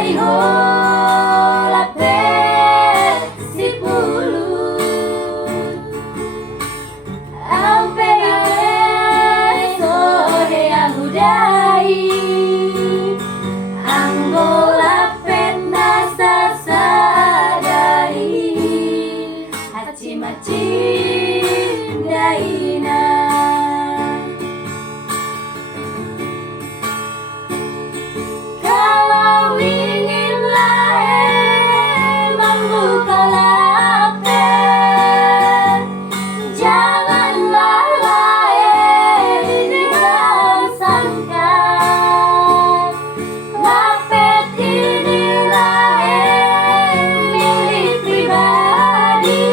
Hai ho lape si pulut ampe sore ahudai anggo lapet nasa sadari haci maci daina. Kalau ingin lae membuka lapet, janganlah lae dirasakan. Lapet ini lae milik pribadi,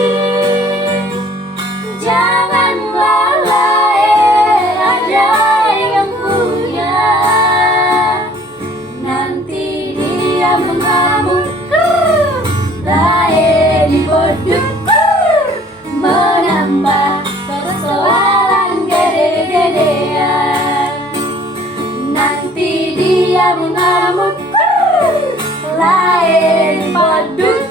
janganlah lae ada yang punya. Nanti dia mengamuk, lae diboduk, menambah persoalan gede-gedean. Nanti dia mengamuk, lae diboduk,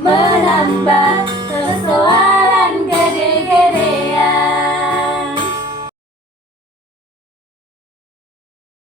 menambah